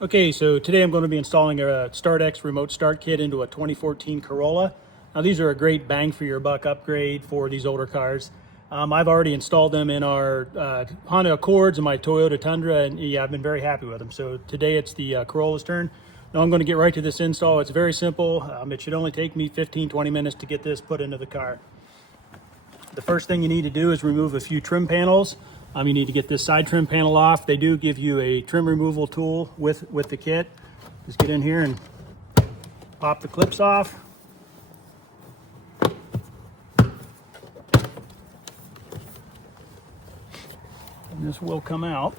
Okay, so today I'm going to be installing a StartX remote start kit into a 2014 Corolla. Now these are a great bang for your buck upgrade for these older cars. I've already installed them in our Honda Accords and my Toyota Tundra, and yeah, I've been very happy with them. So today it's the Corolla's turn. Now I'm going to get right to this install. It's very simple. It should only take me 15-20 minutes to get this put into the car. The first thing you need to do is remove a few trim panels. You need to get this side trim panel off. They do give you a trim removal tool with the kit. Just get in here and pop the clips off. And this will come out.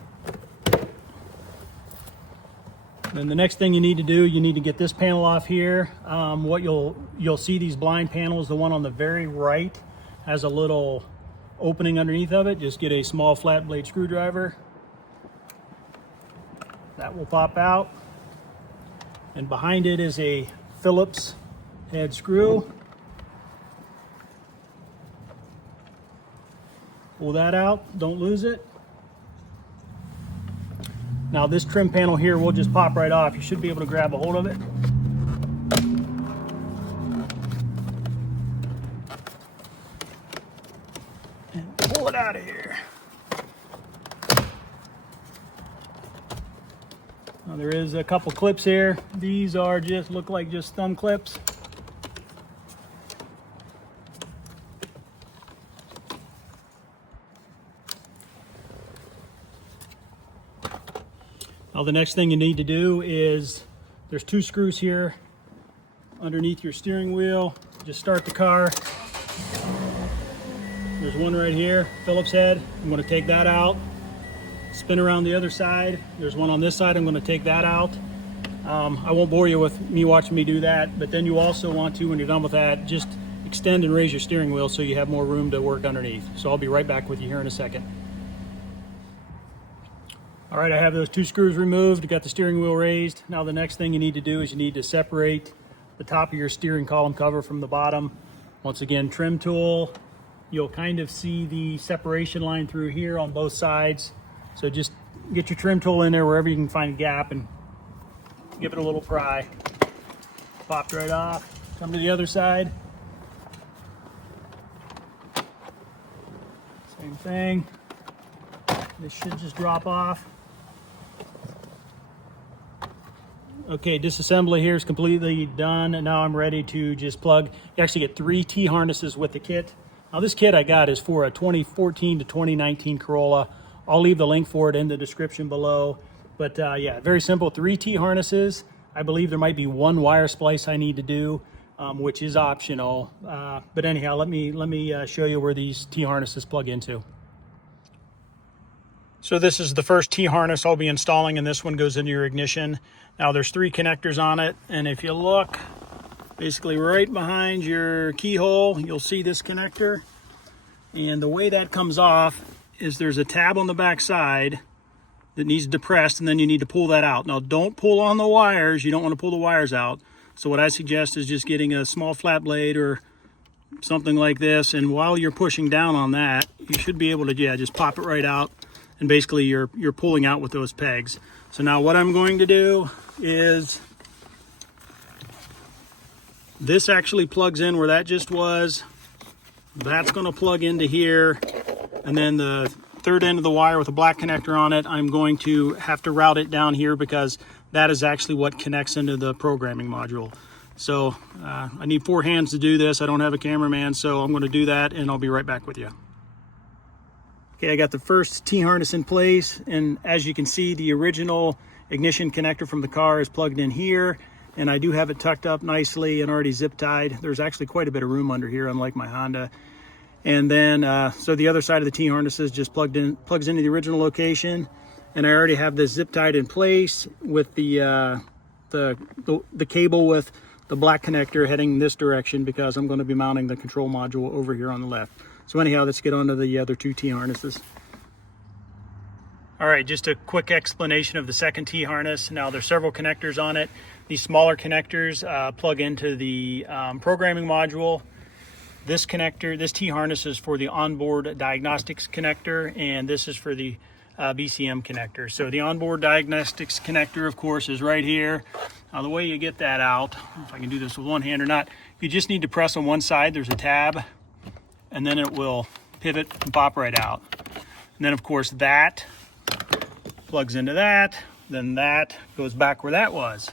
Then the next thing you need to do, you need to get this panel off here. What you'll see these blind panels, the one on the very right has a little opening underneath of it. Just get a small flat blade screwdriver. That will pop out. And behind it is a Phillips head screw. Pull that out, don't lose it. Now this trim panel here will just pop right off. You should be able to grab a hold of it. And pull it out of here. Now there is a couple clips here. These are look like just thumb clips. Now the next thing you need to do is, there's two screws here underneath your steering wheel. Just start the car. There's one right here, Phillips head. I'm going to take that out. Spin around the other side. There's one on this side. I'm going to take that out. I won't bore you with me watching me do that, but then you also want to, when you're done with that, just extend and raise your steering wheel so you have more room to work underneath. So I'll be right back with you here in a second. All right, I have those two screws removed, got the steering wheel raised. Now the next thing you need to do is you need to separate the top of your steering column cover from the bottom. Once again, trim tool. You'll kind of see the separation line through here on both sides. So just get your trim tool in there wherever you can find a gap and give it a little pry. Popped right off. Come to the other side. Same thing. This should just drop off. Okay, disassembly here is completely done, and now I'm ready to just plug. You actually get 3 T-harnesses with the kit. Now this kit I got is for a 2014 to 2019 Corolla. I'll leave the link for it in the description below. But yeah, very simple, 3 T-harnesses. I believe there might be 1 wire splice I need to do, which is optional. But anyhow, let me show you where these T-harnesses plug into. So this is the first T-harness I'll be installing, and this one goes into your ignition. Now there's 3 connectors on it, and if you look basically right behind your keyhole, you'll see this connector. And the way that comes off is there's a tab on the back side that needs depressed, and then you need to pull that out. Now don't pull on the wires, you don't want to pull the wires out. So what I suggest is just getting a small flat blade or something like this, and while you're pushing down on that, you should be able to, yeah, just pop it right out. And basically you're pulling out with those pegs. So now what I'm going to do is, this actually plugs in where that just was. That's going to plug into here. And then the third end of the wire with a black connector on it, I'm going to have to route it down here because that is actually what connects into the programming module. So I need 4 hands to do this. I don't have a cameraman, so I'm going to do that and I'll be right back with you. Okay, I got the first T-harness in place, and as you can see, the original ignition connector from the car is plugged in here, and I do have it tucked up nicely and already zip tied. There's actually quite a bit of room under here, unlike my Honda. And then, so the other side of the T-harnesses just plugs into the original location, and I already have this zip tied in place with the cable with the black connector heading this direction because I'm going to be mounting the control module over here on the left. So anyhow, let's get on to the other 2 T-harnesses. All right, just a quick explanation of the second T-harness. Now there's several connectors on it. These smaller connectors plug into the programming module. This connector, this T-harness is for the onboard diagnostics connector, and this is for the BCM connector. So the onboard diagnostics connector, of course, is right here. Now the way you get that out, I don't know if I can do this with one hand or not, you just need to press on one side, there's a tab, and then it will pivot and pop right out. And then of course that plugs into that, then that goes back where that was.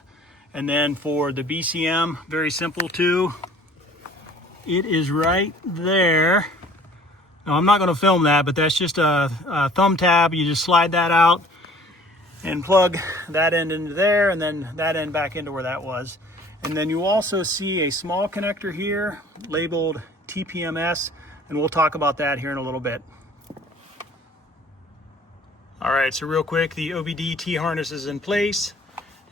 And then for the BCM, very simple too. It is right there. Now I'm not going to film that, but that's just a thumb tab. You just slide that out and plug that end into there, and then that end back into where that was. And then you also see a small connector here labeled TPMS, and we'll talk about that here in a little bit. All right, so real quick, the OBD T-harness is in place,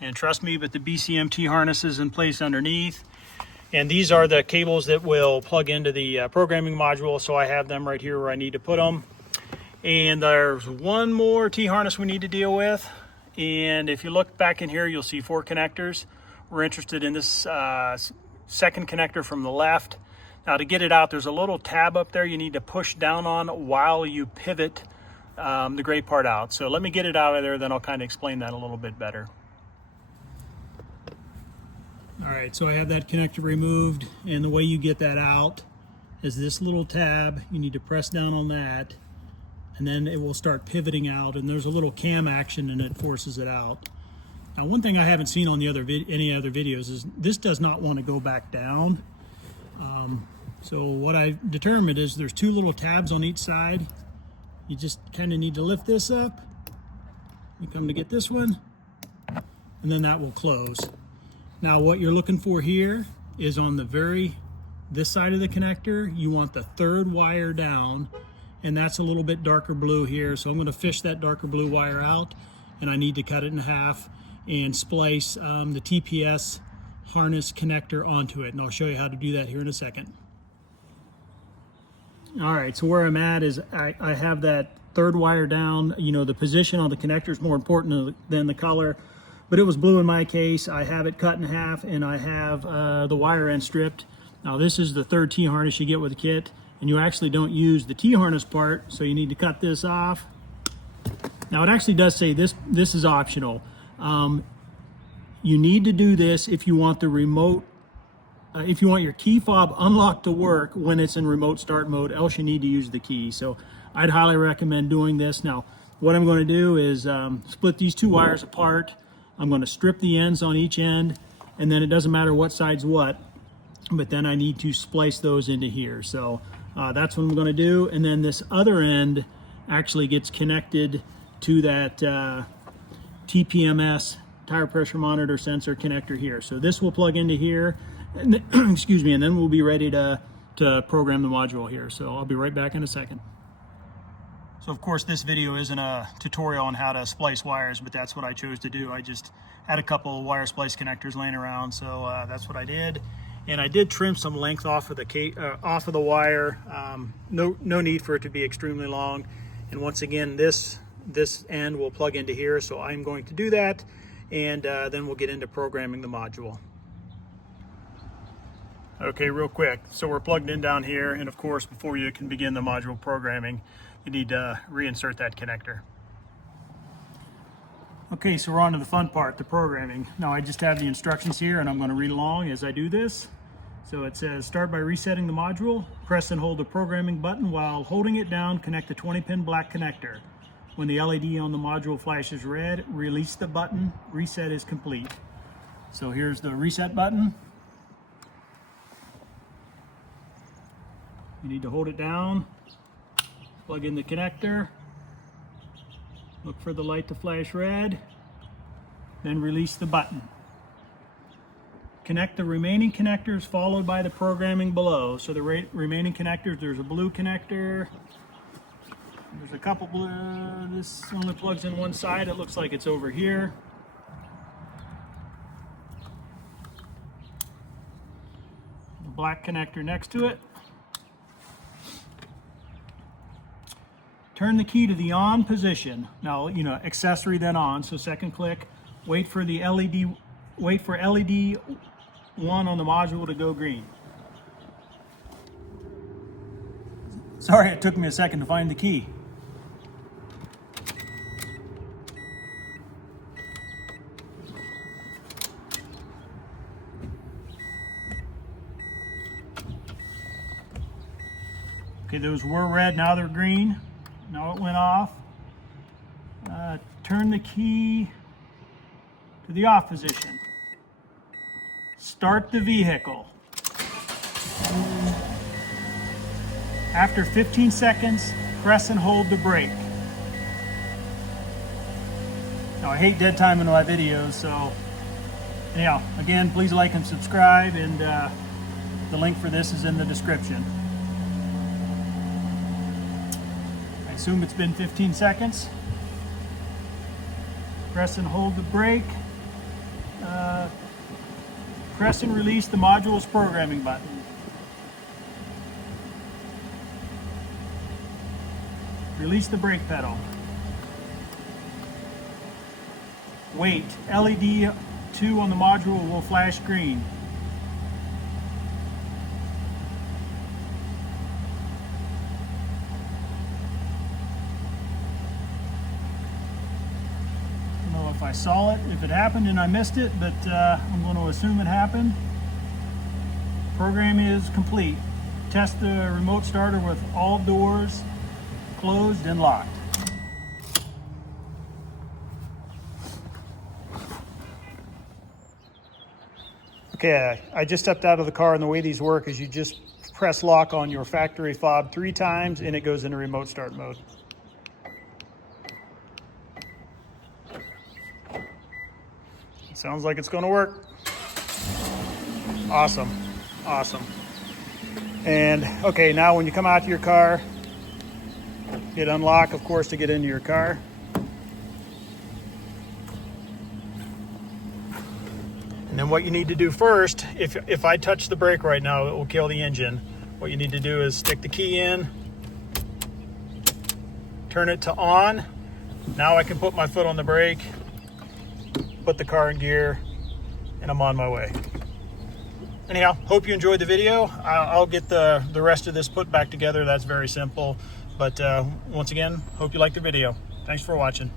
and trust me, but the BCM T-harness is in place underneath. And these are the cables that will plug into the programming module, so I have them right here where I need to put them. And there's one more T-harness we need to deal with. And if you look back in here, you'll see 4 connectors. We're interested in this second connector from the left. Now to get it out, there's a little tab up there you need to push down on while you pivot the gray part out. So let me get it out of there, then I'll kind of explain that a little bit better. All right, so I have that connector removed, and the way you get that out is this little tab. You need to press down on that, and then it will start pivoting out, and there's a little cam action and it forces it out. Now one thing I haven't seen on the any other videos is this does not want to go back down. So what I determined is there's 2 little tabs on each side. You just kind of need to lift this up. You come to get this one, and then that will close. Now what you're looking for here is on this side of the connector, you want the 3rd wire down, and that's a little bit darker blue here. So I'm going to fish that darker blue wire out, and I need to cut it in half and splice the TPS harness connector onto it. And I'll show you how to do that here in a second. All right, so where I'm at is I have that 3rd wire down. You know, the position on the connector is more important than the color. But it was blue in my case. I have it cut in half, and I have the wire end stripped. Now this is the 3rd T-harness you get with the kit, and you actually don't use the T-harness part, so you need to cut this off. Now it actually does say this is optional. You need to do this if you want the remote, if you want your key fob unlocked to work when it's in remote start mode, else you need to use the key. So I'd highly recommend doing this. Now what I'm going to do is split these 2 wires apart. I'm going to strip the ends on each end, and then it doesn't matter what side's what, but then I need to splice those into here. So that's what I'm going to do. And then this other end actually gets connected to that TPMS tire pressure monitor sensor connector here. So this will plug into here, and then, excuse me, and then we'll be ready to program the module here. So I'll be right back in a second. So of course this video isn't a tutorial on how to splice wires, but that's what I chose to do. I just had a couple of wire splice connectors laying around, so that's what I did. And I did trim some length off of the wire. No need for it to be extremely long. And once again, this end will plug into here, so I'm going to do that, and then we'll get into programming the module. Okay, real quick. So we're plugged in down here, and of course, before you can begin the module programming, you need to reinsert that connector. Okay, so we're on to the fun part, the programming. Now I just have the instructions here, and I'm going to read along as I do this. So it says, start by resetting the module. Press and hold the programming button. While holding it down, connect the 20-pin black connector. When the LED on the module flashes red, release the button. Reset is complete. So here's the reset button. You need to hold it down. Plug in the connector, look for the light to flash red, then release the button. Connect the remaining connectors followed by the programming below. So the remaining connectors, there's a blue connector, there's a couple blue, this only plugs in one side, it looks like it's over here. The black connector next to it. Turn the key to the on position. Now, you know, accessory then on, so second click. Wait for the LED, wait for LED 1 on the module to go green. Sorry, it took me a second to find the key. Okay, those were red, now they're green. Now it went off. Turn the key to the off position. Start the vehicle. After 15 seconds, press and hold the brake. Now, I hate dead timing my videos, so anyhow, again, please like and subscribe, and the link for this is in the description. I assume it's been 15 seconds. Press and hold the brake. Press and release the module's programming button. Release the brake pedal. Wait. LED 2 on the module will flash green. I don't know if I saw it, if it happened and I missed it, but I'm going to assume it happened. Program is complete. Test the remote starter with all doors closed and locked. Okay, I just stepped out of the car, and the way these work is you just press lock on your factory fob 3 times and it goes into remote start mode. Sounds like it's going to work. Awesome, awesome. And okay, now when you come out to your car, hit unlock, of course, to get into your car. And then what you need to do first, if I touch the brake right now, it will kill the engine. What you need to do is stick the key in, turn it to on. Now I can put my foot on the brake, put the car in gear, and I'm on my way. Anyhow, hope you enjoyed the video. I'll get the rest of this put back together. That's very simple. But once again, hope you liked the video. Thanks for watching.